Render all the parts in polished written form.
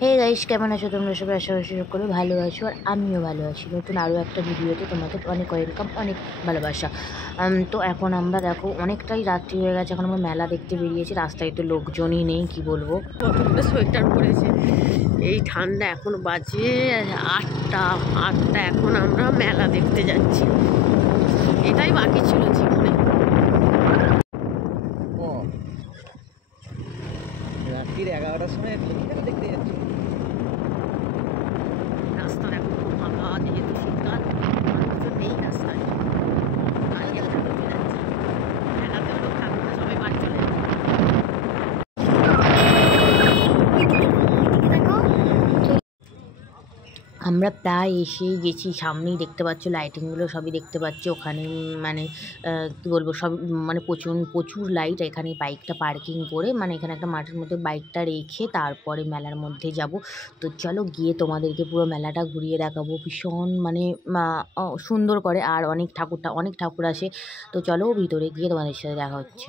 Hey guys, কেমন আছো তোমরা সবাই? আশা করি ভালো আছো, আর আমিও ভালো আছি। নতুন আরও একটা ভিডিওতে তোমাদের অনেক ওয়েলকাম, অনেক ভালোবাসা। তো এখন আমরা দেখো অনেকটাই রাত্রি হয়ে গেছে, এখন আমরা মেলা দেখতে বেরিয়েছি। রাস্তায় তো লোকজনই নেই, কি বলবো। কতগুলো সোয়েটার পরেছে, এই ঠান্ডা। এখন বাজে 8টা। এখন আমরা মেলা দেখতে যাচ্ছি, এটাই বাকি ছিল জীবনে। রাত্রির 11টার সময় দেখতে যাচ্ছি। রাস্তা দেখো ফাঁকা, যেহেতু শীতকাল, মানুষজন নেই রাস্তায়। মেলাতেও লোক থাকবে না, সবাই বাড়ি চলে যাবে। আমরা প্রায় এসেই গেছি, সামনেই দেখতে পাচ্ছ লাইটিংগুলো, সবই দেখতে পাচ্ছ। ওখানে মানে কী বলবো, সব মানে প্রচুর লাইট। এখানে বাইকটা পার্কিং করে, মানে এখানে একটা মাঠের মধ্যে বাইকটা রেখে তারপরে মেলার মধ্যে যাব। তো চলো গিয়ে তোমাদেরকে পুরো মেলাটা ঘুরিয়ে দেখাবো। ভীষণ মানে সুন্দর করে, আর অনেক ঠাকুর আসে। তো চলো ভিতরে গিয়ে তোমাদের সাথে দেখা হচ্ছে।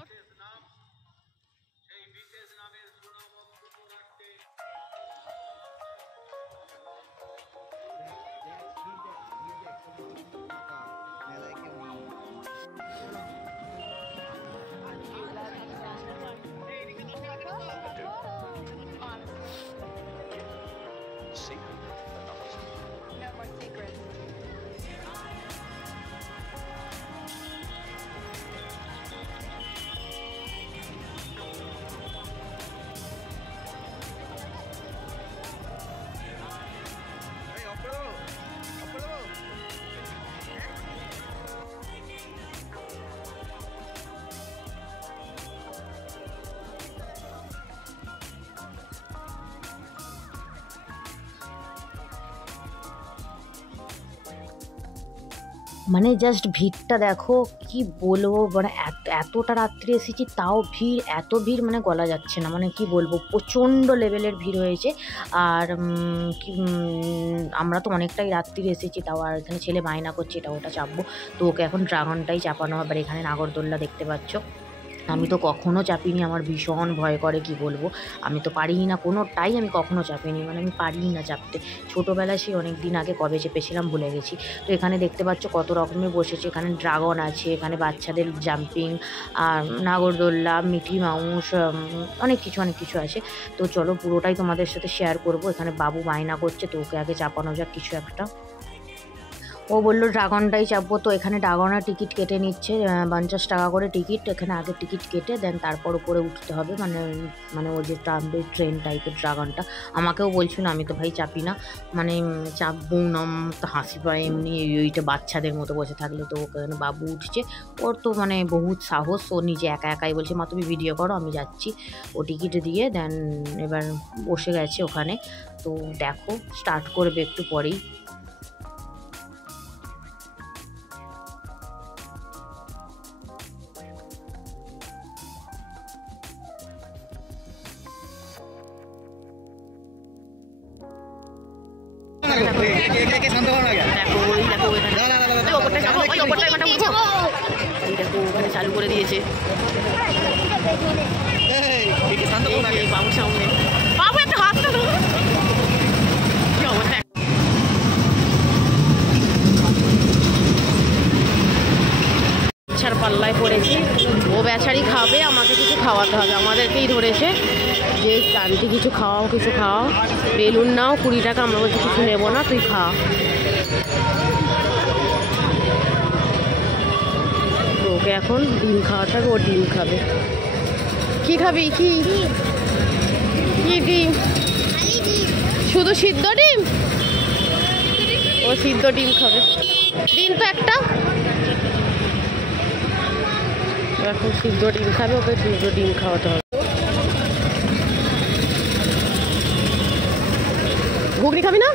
মানে জাস্ট ভিড়টা দেখো, কি বলবো। মানে এতটা রাত্রে এসেছি, তাও ভিড়, এত ভিড় মানে গলা যাচ্ছে না। মানে কি বলবো, প্রচণ্ড লেভেলের ভিড় হয়েছে। আর আমরা তো অনেকটাই রাত্রিরে এসেছি, তাও আর এখানে ছেলে বায়না করছে এটা ওটা চাপবো। তো ওকে এখন ড্রাগনটাই চাপানো হবে। এখানে নাগরদোল্লা দেখতে পাচ্ছ, আমি তো কখনো চাপিনি, আমার ভীষণ ভয় করে, কি বলবো। আমি তো পারিই না, কোনোটাই আমি কখনো চাপিনি, মানে আমি পারিই না চাপতে। ছোটোবেলায় সেই অনেক দিন আগে কবে চেপেছিলাম ভুলে গেছি। তো এখানে দেখতে পাচ্ছ কত রকমের বসেছে। এখানে ড্রাগন আছে, এখানে বাচ্চাদের জাম্পিং, আর নাগরদোল্লা, মিকি মাউস, অনেক কিছু আছে। তো চলো পুরোটাই তোমাদের সাথে শেয়ার করব। এখানে বাবু বায়না করছে, তো ওকে আগে চাপানো যাক কিছু একটা। ও বললো ড্রাগনটাই চাপবো। তো এখানে ড্রাগনের টিকিট কেটে নিচ্ছে, 50 টাকা করে টিকিট। এখানে আগে টিকিট কেটে দেন তারপর উপরে উঠতে হবে। মানে ও যে টানবে ট্রেন টাইপের ড্রাগনটা। আমাকেও বলছিল, আমি তো ভাই চাপি না, মানে চাপবো না, তো হাসি পায় এমনি ওইটা বাচ্চাদের মতো বসে থাকলে। তো ওখানে বাবু উঠছে, ওর তো মানে বহুত সাহস। ও নিজে একাই বলছে, মা তুমি ভিডিও করো, আমি যাচ্ছি। ও টিকিট দিয়ে দেন এবার বসে গেছে ওখানে। তো দেখো স্টার্ট করবে একটু পরেই। চালু করে দিয়েছে বাবু সামনে। বাবু একটা হাত তো কি অবস্থা। পাল্লায় পড়েছি, ও বেচারি খাবে, আমাকে কিছু খাওয়াতে হবে। আমাদেরকেই ধরেছে যে আন্টি কিছু খাওয়াও, বেলুন নাও 20 টাকা। আমরা বলছি কিছু নেবো না, তুই খা। ওকে এখন ডিম খাওয়াটা, ও ডিম খাবে। কি খাবি? কি ডিম? শুধু সিদ্ধ ডিম? ও সিদ্ধ ডিম খাবে। ডিম তো একটা, এখন সিদ্ধ ডিম খাবে, ওকে সিদ্ধ ডিম খাওয়াতে হবে। ঘুগনি খাবি না?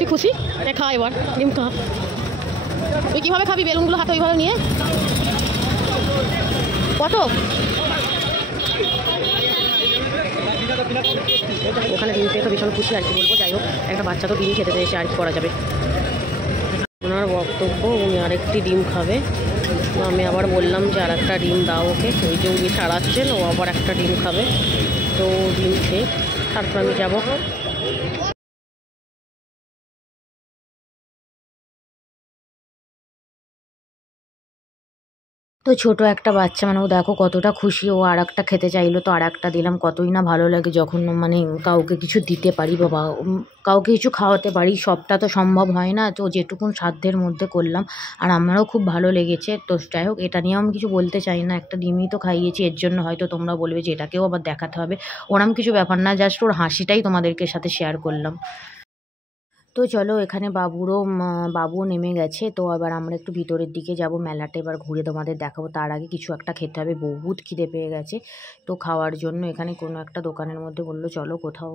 তুই খুশি? খা এবার ডিম খা। তুই কীভাবে খাবি বেলুনগুলো হাতে ওইভাবে নিয়ে? কত? ওখানে ডিম খেয়ে তো ভীষণ খুশি আর কি বলবো। যাই হোক, একটা বাচ্চা তো ডিম খেতে পেয়েছে, আর কি করা যাবে। ওনার বক্তব্য উনি আরেকটি ডিম খাবে। তো আমি আবার বললাম যে আর একটা ডিম দাও ওকে। ওই যে উনি সারাচ্ছেন, ও আবার একটা ডিম খাবে। তো ডিম খেয়ে তারপর আমি যাবো। তো ছোট একটা বাচ্চা মানে ও দেখো কতটা খুশি, ও আর একটা খেতে চাইলো তো আর একটা দিলাম। কতই না ভালো লাগে যখন মানে কাউকে কিছু দিতে পারি বা কাউকে কিছু খাওয়াতে পারি। সবটা তো সম্ভব হয় না, তো যেটুকুন সাধ্যের মধ্যে করলাম আর আমারও খুব ভালো লেগেছে। তো যাই হোক, এটা নিয়েও আমি কিছু বলতে চাই না, একটা ডিমই তো খাইয়েছি। এর জন্য হয়তো তোমরা বলবে যে এটাকেও আবার দেখাতে হবে, ওরম কিছু ব্যাপার না, জাস্ট ওর হাসিটাই তোমাদেরকে সাথে শেয়ার করলাম। তো চলো, এখানে বাবুও নেমে গেছে। তো এবার আমরা একটু ভিতরের দিকে যাব, মেলাটা এবার ঘুরে তোমাদের দেখাবো। তার আগে কিছু একটা খেতে হবে, বহুত খিদে পেয়ে গেছে। তো খাওয়ার জন্য এখানে কোনো একটা দোকানের মধ্যে বললো চলো কোথাও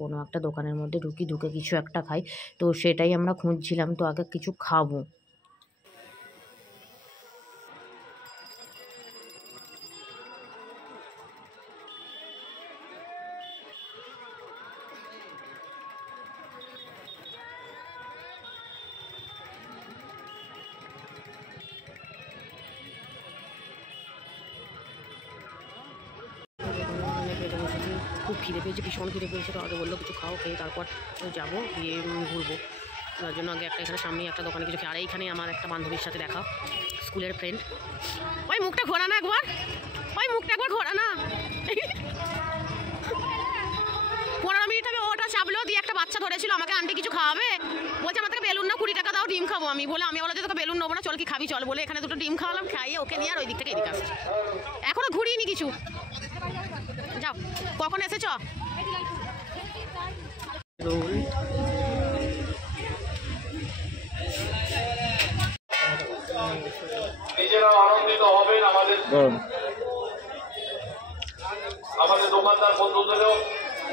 কোনো একটা দোকানের মধ্যে ঢুকে কিছু একটা খাই। তো সেটাই আমরা খুঁজছিলাম, তো আগে কিছু খাবো। খুব খিদে পেয়েছে, ভীষণ খিদে পেয়েছে। তো আগে বললো কিছু খাও, খেয়ে তারপর যাবো, গিয়ে ঘুরবো। তার জন্য আগে এখানে সামনেই একটা দোকানে কিছু খেয়ে। আর এইখানে আমার একটা বান্ধবীর সাথে দেখা, স্কুলের ফ্রেন্ড। ওই মুখটা ঘোরা না একবার, ওই মুখটা একবার ঘোরা না। 15 মিনিট আগে ওটা চাপলো, দিয়ে একটা বাচ্চা ধরেছিল, আমাকে আন্টি কিছু খাওয়াবে বলছে, আমার থেকে বেলুন না 20 টাকা দাও, ডিম খাবো। আমি বললাম যে তোকে বেলুন নেবো না, চল কি খাবি চল বলে এখানে দুটো ডিম খাওয়ালাম, খাইয়ে ওকে নিয়ে আর ওই দিক থেকে এদিকে আসছে। এখনো ঘুরিনি কিছু। যাও, কখন এসেছ? রোল নিজেরাও আনন্দিত হবেন, আমাদের দোকানদার বন্ধুদেরও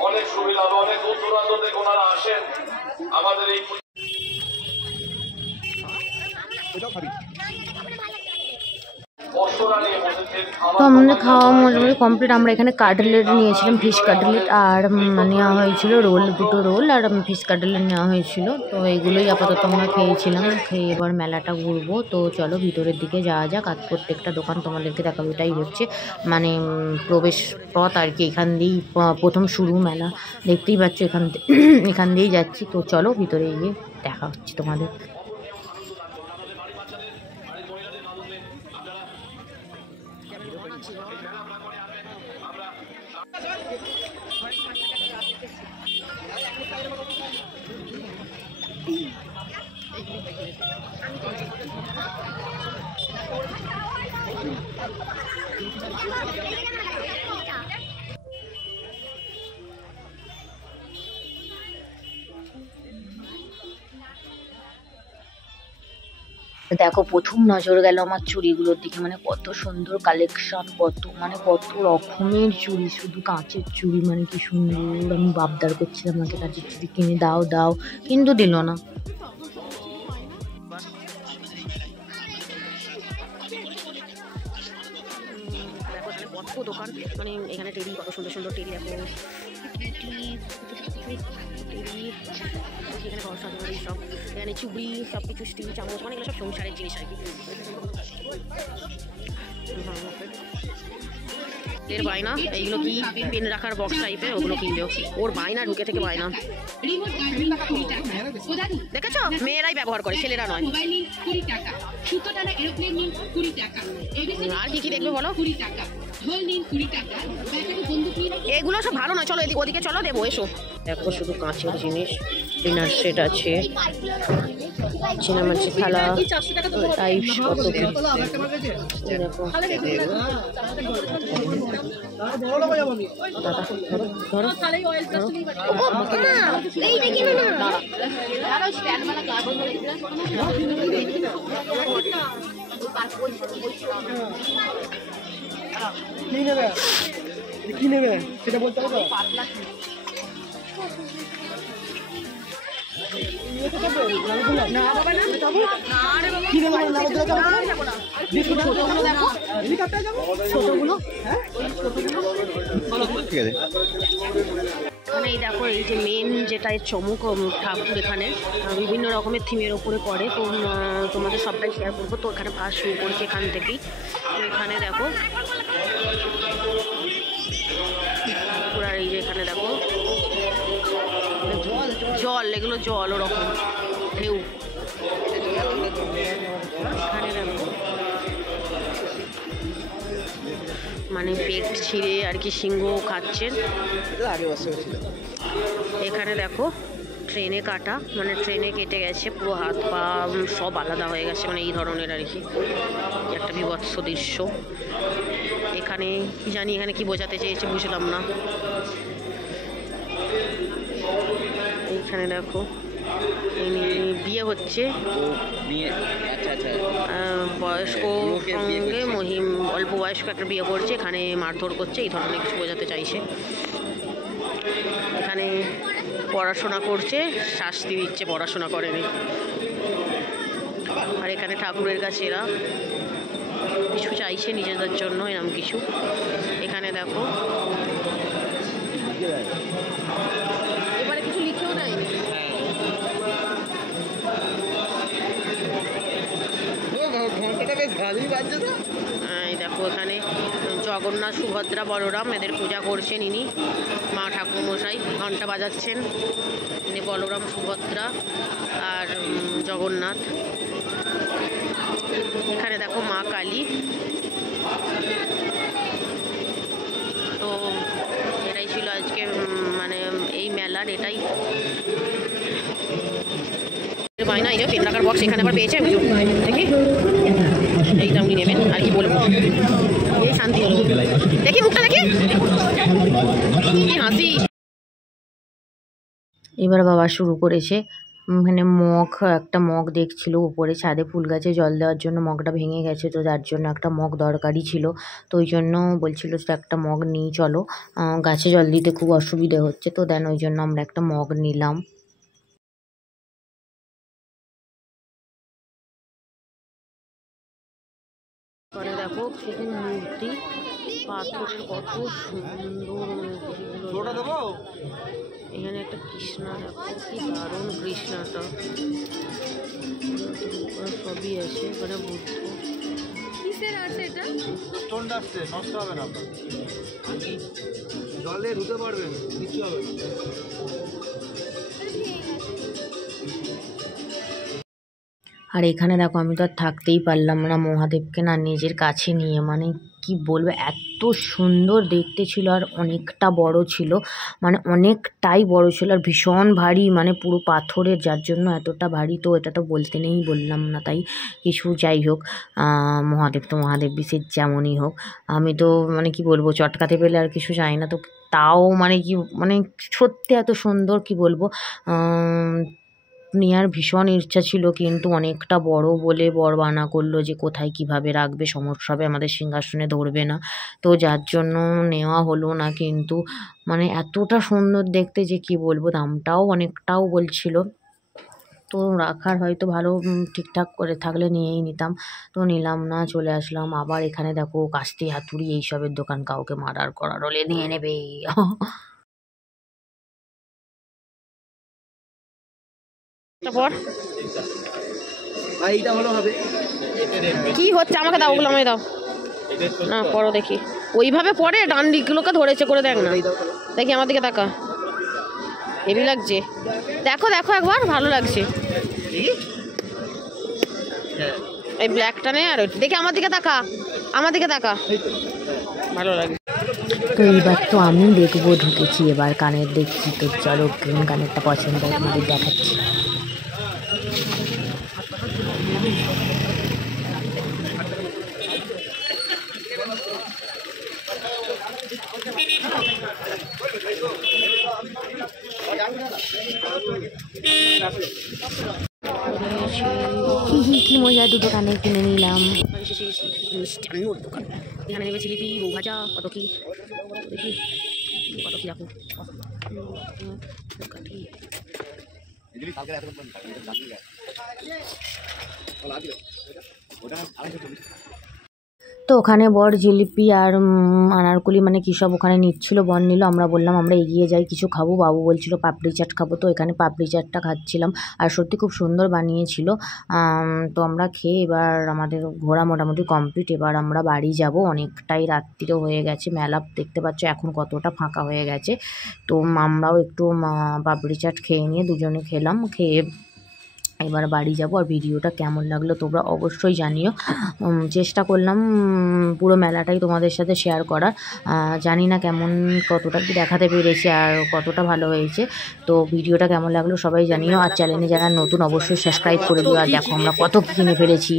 অনেক সুবিধা হবে। অনেক দূর দূরান্ত থেকে ওনারা আসেন আমাদের এই। তো আমাদের খাওয়া মোটামুটি কমপ্লিট। আমরা এখানে কাটলেট নিয়েছিলাম, ফিশ কাটলেট, আর নেওয়া হয়েছিল দুটো রোল আর ফিশ কাটলেট নেওয়া হয়েছিল। তো এইগুলোই আপাতত আমরা খেয়েছিলাম, খেয়ে এবার মেলাটা ঘুরবো। তো চলো ভিতরের দিকে যাওয়া যাক, আর প্রত্যেকটা দোকান তোমাদেরকে দেখাবো। এটাই হচ্ছে মানে প্রবেশ পথ আর কি, এখান দিয়েই প্রথম শুরু মেলা, দেখতেই পাচ্ছ এখান দিয়েই যাচ্ছি। তো চলো ভিতরে গিয়ে দেখা হচ্ছে তোমাদের। দেখো, প্রথম নজর গেল আমার চুড়িগুলোর দিকে, মানে কত সুন্দর কালেকশন, কত রকমের চুড়ি, শুধু কাঁচের চুড়ি, মানে কি সুন্দর। আমি বাবদার করছিলাম আমাকে কাঁচের চুড়ি কিনে দাও, কিন্তু দিল না। কত দোকান, মানে এখানে টেরি, কত সুন্দর সুন্দর টেরি। দেখো টেরি, এখানে ঘর সাজানো সব, এখানে চুবড়ি, সব কিছু স্টিল চামচ, মানে এগুলো সব সংসারের জিনিস আর কি। এর বায়না এইগুলো কি পেন রাখার বক্স টাইপের, ওগুলো কিনবেও। ওর বায়না ঢুকে থেকে বায়না, দেখেছো? মেয়েরাই ব্যবহার করে, ছেলেরা নয়। আর কি দেখবে বলো? এগুলো সব ভালো নয়, চলো ওদিকে চলো, দেবো, এসো। দেখো শুধু কাঁচের জিনিস, ডিনার সেট আছে, চিনামাছি থালা টাইপস, কত কি দেখো। দাদা ধরো কি নেবে সেটা বলতে হবে। ছোটগুলো ঠিক আছে। এখানে এই দেখো, এই যে মেন যেটা এর চমক ঠাকুর, এখানে বিভিন্ন রকমের থিমের ওপরে করে। তো তোমাদের সবটাই শেয়ার করবো। তো এখানে ফার্স্ট শুরু করছে এখান থেকেই। তো এখানে দেখো পুরা, এই যে এখানে দেখো জল, এগুলো জল ওরকম ঢেউ। এখানে দেখো মানে পেট ছিঁড়ে আর কি সিংহ খাচ্ছেন। এখানে দেখো ট্রেনে কাটা, মানে ট্রেনে কেটে গেছে পুরো হাত পা সব আলাদা হয়ে গেছে, মানে এই ধরনের আর কি একটা বিভৎস দৃশ্য। এখানে কি জানি এখানে কি বোঝাতে চেয়েছে বুঝলাম না। এইখানে দেখো বিয়ে হচ্ছে, বয়স্ক সঙ্গে অল্প বয়স্ক একটা বিয়ে করছে, এখানে মারধর করছে, এই ধরনের কিছু বোঝাতে চাইছে। এখানে পড়াশোনা করছে, শাস্তি দিচ্ছে পড়াশোনা করেনি। আর এখানে ঠাকুরের কাছে এরা কিছু চাইছে নিজেদের জন্য, এরকম কিছু। এখানে দেখো এবারে কিছু লিখেও দেয়নি। এই দেখো এখানে জগন্নাথ, সুভদ্রা, বলরাম এদের পূজা করছেন ইনি, মা ঠাকুরমশাই ঘন্টা বাজাচ্ছেন। ইনি বলরাম, সুভদ্রা আর জগন্নাথ। এখানে দেখো মা কালী। তো এটাই ছিল আজকে মানে এই মেলার, এটাই বায়না। এই যে পেন রাখার বক্স এখানে আবার পেয়েছে, দেখি এইটা উনি নেবেন। আর কি বলবো, এই শান্তি হলো। দেখি মুখটা, দেখি কি হাসি। এবার বাবা শুরু করেছে। মানে একটা মগ দেখছিল উপরে ছাদে ফুল গাছে জল দেওয়ার জন্য, মগটা ভেঙে গেছে, তো যার জন্য একটা মগ দরকারি ছিল। তো ওই জন্য বলছিল যে একটা মগ নিয়ে চলো, গাছে জল দিতে খুব অসুবিধে হচ্ছে। তো দেন ওই জন্য আমরা একটা মগ নিলাম। দেখো শুধু মূর্তি, পাথরের কত সুন্দর মূর্তিগুলো। এখানে একটা কৃষ্ণা, দেখো কি দারুণ কৃষ্ণাটা, সবই আছে। এখানে বুদ্ধ, কিসের আছে এটা? স্টোনটা আসছে, নষ্ট হবে না, জলে ধুতে পারবেন, কিছু হবে না। আর এখানে দেখো আমি তো আর থাকতেই পারলাম না, মহাদেবকে না নিজের কাছে নিয়ে, মানে কি বলবো, এত সুন্দর দেখতে ছিল। আর অনেকটা বড় ছিল, মানে অনেকটাই বড় ছিল, আর ভীষণ ভারী, মানে পুরো পাথরের, যার জন্য এতটা ভারী। তো এটা তো বলতে নেই, বললাম না তাই কিছু। যাই হোক, মহাদেব তো মহাদেব, বিশেষ যেমনই হোক, আমি তো মানে কি বলবো, চটকাতে পেলে আর কিছু চাই না। তো তাও মানে কি, মানে সত্যি এত সুন্দর, কি বলবো, নেওয়ার ভীষণ ইচ্ছা ছিল, কিন্তু অনেকটা বড় বলে বর বানা করলো যে কোথায় কিভাবে রাখবে, সমস্যা হবে, আমাদের সিংহাসনে ধরবে না। তো যার জন্য নেওয়া হলো না। কিন্তু মানে এতটা সুন্দর দেখতে যে কি বলবো, দামটাও অনেকটাও বলছিল। তো রাখার হয়তো ভালো ঠিকঠাক করে থাকলে নিয়েই নিতাম, তো নিলাম না, চলে আসলাম। আবার এখানে দেখো কাস্তি, হাতুড়ি এইসবের দোকান, কাউকে মার্ডার করার হলে নিয়ে নেবে। তারপর এইটা ভালো হবে। কি হচ্ছে আমাকে দাও, ওগুলো আমায় দাও না, পরো দেখি। ওইভাবে পরে ডান্ডিগুলোকে ধরেছে করে দেখ না, দেখি আমার দিকে তাকা, হেভি লাগছে। দেখো দেখো একবার, ভালো লাগছে। এই ব্ল্যাকটা নে, আর দেখি আমার দিকে তাকা, আমার দিকে তাকা, ভালো লাগে। তো এইবার তো আমি দেখবো, ঢুকেছি এবার কানের দেখছি। তো চলো কোন কানেরটা পছন্দ হয় তোমাদের দেখাচ্ছি। কি মজা, দুটো কানের কিনে নিলাম। মিষ্টান্নর দোকান, এখানে নেবে জিলিপি, বউ ভাজা, কত কি দেখি, কত কি রাখো। তো ওখানে বর জিলিপি আর আনারকুলি মানে কী সব ওখানে নিচ্ছিল, বর নিল। আমরা বললাম আমরা এগিয়ে যাই, কিছু খাবো। বাবু বলছিল পাপড়ি চাট খাবো, তো এখানে পাপড়ি চাটটা খাচ্ছিলাম। আর সত্যি খুব সুন্দর বানিয়েছিল। তো আমরা খেয়ে এবার আমাদের ঘোরা মোটামুটি কমপ্লিট। এবার আমরা বাড়ি যাব, অনেকটাই রাত্রিও হয়ে গেছে। মেলা দেখতে পাচ্ছ এখন কতটা ফাঁকা হয়ে গেছে। তো আমরাও একটু পাপড়ি চাট খেয়ে নিয়ে দুজনে খেলাম, খেয়ে এবার বাড়ি যাব। আর ভিডিওটা কেমন লাগলো তোমরা অবশ্যই জানিও। চেষ্টা করলাম পুরো মেলাটাই তোমাদের সাথে শেয়ার করার। জানি না কেমন কতটা কি দেখাতে পেরেছি আর কতটা ভালো হয়েছে। তো ভিডিওটা কেমন লাগলো সবাই জানিও। আর চ্যানেলে যারা নতুন অবশ্যই সাবস্ক্রাইব করে দিও। আর দেখো আমরা কত কিনে ফেলেছি,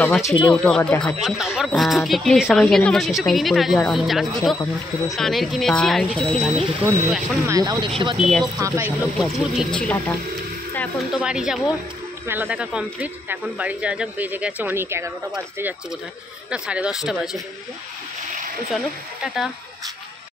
বাবার ছেলেও তো আবার দেখাচ্ছে। তো প্লিজ সবাই চ্যানেলটা সাবস্ক্রাইব করে দিও আর অনেক লাইক শেয়ার কমেন্ট করো। সবাই ভালো থেকো। নেক্সট ভিডিও খুব শিগগিরই আসছে। তো সবাইকে আজকের জন্য টাটা। এখন তো বাড়ি যাব, মেলা দেখা কমপ্লিট। এখন বাড়ি যাওয়া যাক, বেজে গেছে অনেক, 11টা বাজতে যাচ্ছে বোধ হয়, না 10:30 বাজে। তো চলো টাটা।